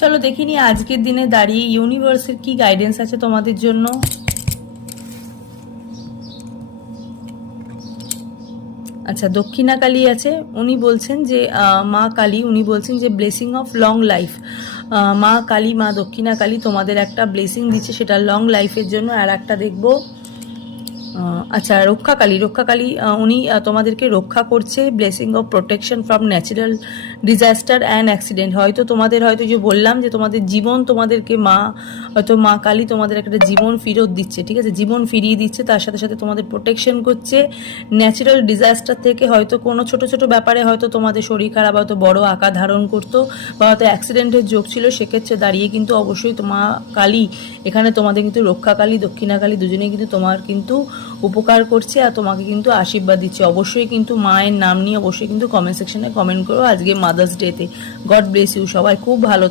চলো দেখিনি আজকের দিনে দাঁড়িয়ে ইউনিভার্সের কি গাইডেন্স আছে তোমাদের জন্য। আচ্ছা, দক্ষিণা কালী আছে, উনি বলছেন যে মা কালী, উনি বলছেন যে ব্লেসিং অফ লং লাইফ। মা কালী, মা দক্ষিণা কালী তোমাদের একটা ব্লেসিং দিচ্ছে, সেটা লং লাইফের জন্য। আর একটা দেখবো, আচ্ছা রক্ষাকালী, রক্ষাকালী উনি তোমাদেরকে রক্ষা করছে, blessing of protection from natural disaster and accident. হয়তো তোমাদের, হয়তো যে বললাম যে তোমাদের জীবন, তোমাদেরকে মা, হয়তো মা কালী তোমাদের একটা জীবন ফেরত দিচ্ছে, ঠিক আছে, জীবন ফিরিয়ে দিচ্ছে, তার সাথে সাথে তোমাদের প্রোটেকশন করছে ন্যাচারাল ডিজাস্টার থেকে। হয়তো কোনো ছোট ছোট ব্যাপারে হয়তো তোমাদের শরীর খারাপ হয়তো বড় আকার ধারণ করতো, বা হয়তো অ্যাক্সিডেন্টের যোগ ছিল, সেক্ষেত্রে দাঁড়িয়ে কিন্তু অবশ্যই মা কালী এখানে তোমাদের কিন্তু রক্ষাকালী দক্ষিণাকালী দুজনেই কিন্তু তোমার কিন্তু উপকার করছে আর তোমাকে কিন্তু আশীর্বাদ দিচ্ছে। অবশ্যই কিন্তু মায়ের নাম নিয়ে অবশ্যই কিন্তু কমেন্ট সেকশনে কমেন্ট করো আজকে মাদার্স ডেতে। গড ব্লেস ইউ, সবাই খুব ভালো থাকো।